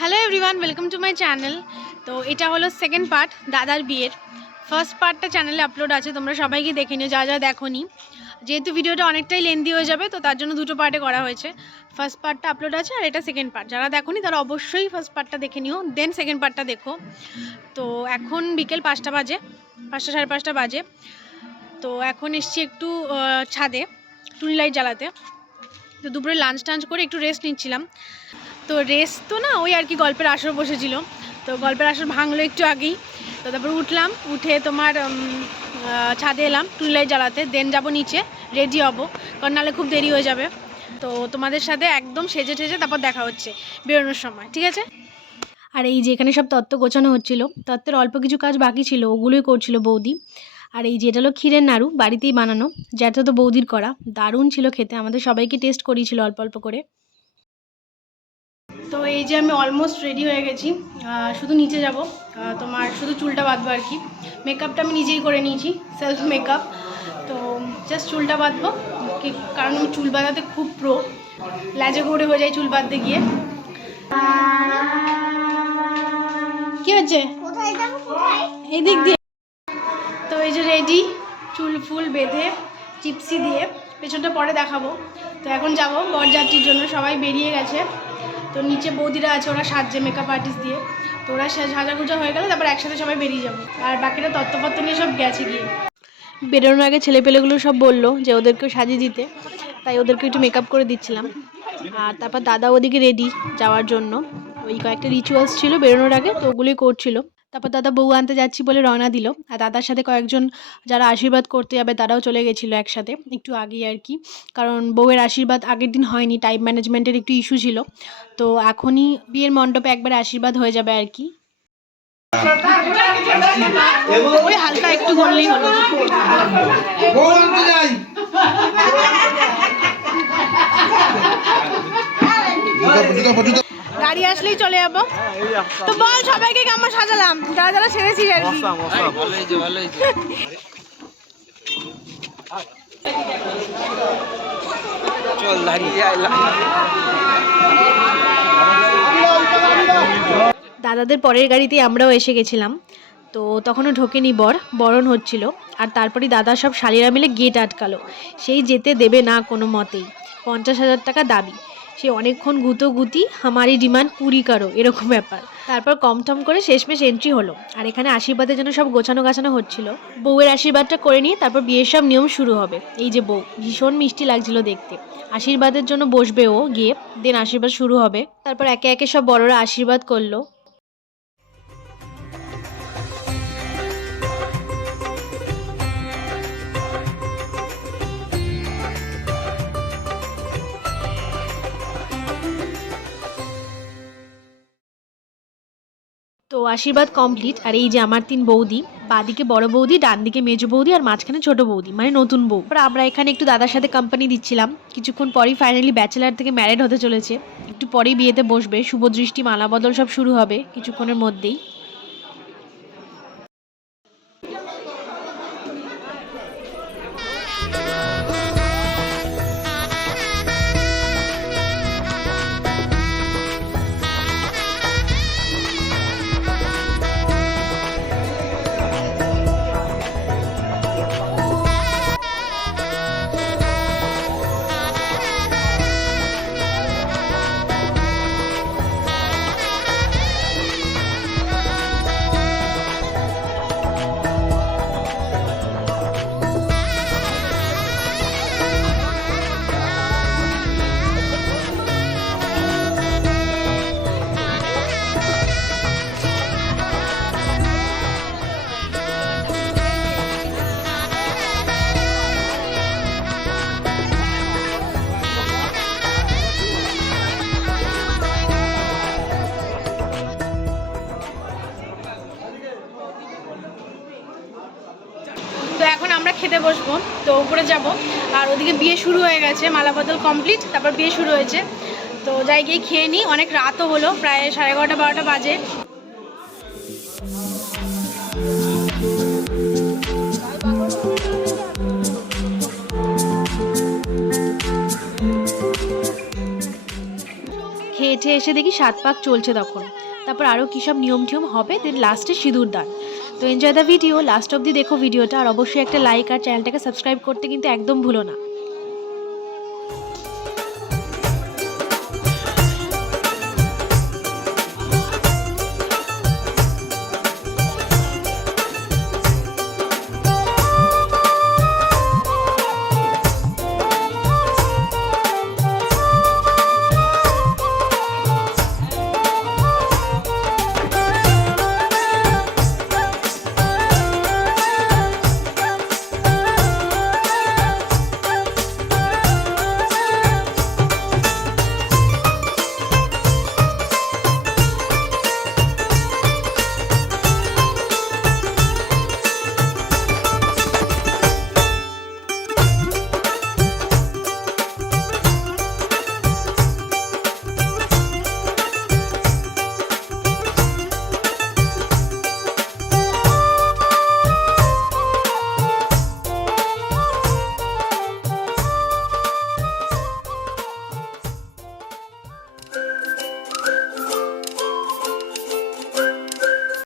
Hello everyone, welcome to my channel. তো এটা হলো সেকেন্ড পার্ট দাদার বিয়ের। ফার্স্ট পার্টটা চ্যানেলে আপলোড আছে, তোমরা সবাইকে দেখে নিও যা যা দেখোনি। যেহেতু ভিডিওটা অনেকটাই লেন্দি হয়ে যাবে, তো তার জন্য দুটো পার্টে করা হয়েছে। ফার্স্ট পার্টটা আপলোড আছে আর এটা সেকেন্ড পার্ট। যারা দেখোনি তারা অবশ্যই ফার্স্ট পার্টটা দেখে নিও, দেন সেকেন্ড পার্টটা দেখো। তো এখন বিকেল 5টা বাজে, 5টা সাড়ে 5টা বাজে। তো এখন এসছি একটু ছাদে টুনি লাইট জ্বালাতে। তো দুপুরে লাঞ্চ টাঞ্চ করে একটু রেস্ট নিচ্ছিলাম। তো রেস্ট তো না, ওই আর কি গল্পের আসর বসেছিল, তো গল্পের আসর ভাঙলো একটু আগেই। তো তারপর উঠলাম, উঠে তোমার ছাদে এলাম টুনি লাইট জ্বালাতে, দেন যাবো নিচে রেডি হবো, কারণ নাহলে খুব দেরি হয়ে যাবে। তো তোমাদের সাথে একদম সেজে ঠেজে তারপর দেখা হচ্ছে বেরোনোর সময়, ঠিক আছে? আর এই যে এখানে সব তত্ত্ব গোছানো হচ্ছিল, তত্ত্বের অল্প কিছু কাজ বাকি ছিল, ওগুলোই করছিল বৌদি। আর এই যেটা হলো ক্ষীরের নাড়ু, বাড়িতেই বানানো, যেটা তো বৌদির করা, দারুণ ছিল খেতে, আমাদের সবাইকে টেস্ট করিয়েছিল অল্প অল্প করে। তো এই যে আমি অলমোস্ট রেডি হয়ে গেছি, শুধু নিচে যাব, তোমার শুধু চুলটা বাঁধবো আর কি। মেকআপটা আমি নিজেই করে নিয়েছি, সেলফ মেকআপ। তো জাস্ট চুলটা বাঁধবো, কারণ আমি চুল বাঁধাতে খুব প্রো, ল্যাজে ঘুরে হয়ে যায় চুল বাঁধতে গিয়ে। কি হচ্ছে এই দিক দিয়ে? তো এই যে রেডি, চুল ফুল বেঁধে চিপসি দিয়ে, পেছনটা পরে দেখাবো। তো এখন যাব বরযাত্রীর জন্য, সবাই বেরিয়ে গেছে। তো নিচে বৌদিরা আছে, ওরা সাজছে মেকআপ আর্টিস্ট দিয়ে। তো ওরা সাজাগুজা হয়ে গেলে তারপর একসাথে সবাই বেরিয়ে যাবো, আর বাকিটা তত্ত্বপত্র নিয়ে সব গেছে গিয়ে। বেরোনোর আগে ছেলেপেলেগুলো সব বললো যে ওদেরকেও সাজিয়ে দিতে, তাই ওদেরকে একটু মেকআপ করে দিচ্ছিলাম। আর তারপর দাদা ওদিকে রেডি যাওয়ার জন্য, ওই কয়েকটা রিচুয়ালস ছিল বেরোনোর আগে, তো ওগুলোই করছিল। তারপর দাদা বউ আনতে যাচ্ছি বলে রওনা দিল, আর দাদার সাথে কয়েকজন যারা আশীর্বাদ করতে যাবে তারাও চলে গেছিলো একসাথে একটু আগেই আর কি, কারণ বউয়ের আশীর্বাদ আগের দিন হয়নি, টাইম ম্যানেজমেন্টের একটু ইস্যু ছিল। তো এখনই বিয়ের মণ্ডপে একবার আশীর্বাদ হয়ে যাবে আর কি। ওই হালকা একটু করলেই হলো। গাড়ি আসলেই চলে যাবো। তো বল সবাইকে কেমন সাজালাম, যারা যারা ছেড়েছি আর কি। দাদাদের পরের গাড়িতেই আমরাও এসে গেছিলাম। তো তখনও ঢোকেনি বরণ হচ্ছিল, আর তারপরেই দাদা সব শালিরা মিলে গেট আটকালো, সেই যেতে দেবে না কোনো মতেই। 50,000 টাকা দাবি, সে অনেকক্ষণ গুতি আমারই ডিমান্ড পুরি কারো, এরকম ব্যাপার। তারপর কমঠম করে শেষমেশ এন্ট্রি হলো, আর এখানে আশীর্বাদের জন্য সব গোছানো গাছানো হচ্ছিল। বউয়ের আশীর্বাদটা করে নিয়ে তারপর বিয়ের সব নিয়ম শুরু হবে। এই যে বউ ভীষণ মিষ্টি লাগছিল দেখতে, আশীর্বাদের জন্য বসবে ও গিয়ে, দেন আশীর্বাদ শুরু হবে। তারপর একে একে সব বড়রা আশীর্বাদ করলো। তো আশীর্বাদ কমপ্লিট, আর এই যে আমার 3 বৌদি, বাদিকে বড় বৌদি, ডান দিকে মেজো বৌদি, আর মাঝখানে ছোট বৌদি মানে নতুন বউ। আমরা এখানে একটু দাদার সাথে কোম্পানি দিচ্ছিলাম। কিছুক্ষণ পরেই ফাইনালি ব্যাচেলার থেকে ম্যারেড হতে চলেছে, একটু পরেই বিয়েতে বসবে, শুভদৃষ্টি মালা বদল সব শুরু হবে কিছুক্ষণের মধ্যেই। তো এখন আমরা খেতে বসবো, তো উপরে যাব, আর ওদিকে বিয়ে শুরু হয়ে গেছে, মালা বদল কমপ্লিট, তারপর বিয়ে শুরু হয়েছে। তো যাই গিয়ে খেয়ে নিই, অনেক রাতও হলো, প্রায় 11:30 12টা বাজে। খেয়ে ঠেয়ে এসে দেখি 7 পাক চলছে তখন। তারপর আরও কী সব নিয়ম টিয়ম হবে, দেন লাস্টে সিঁদুর দান। তো এনজয় দ্য ভিডিও, লাস্ট অবধি দেখো ভিডিওটা, আর অবশ্যই একটা লাইক আর চ্যানেলটাকে সাবস্ক্রাইব করতে কিন্তু একদম ভুলো না।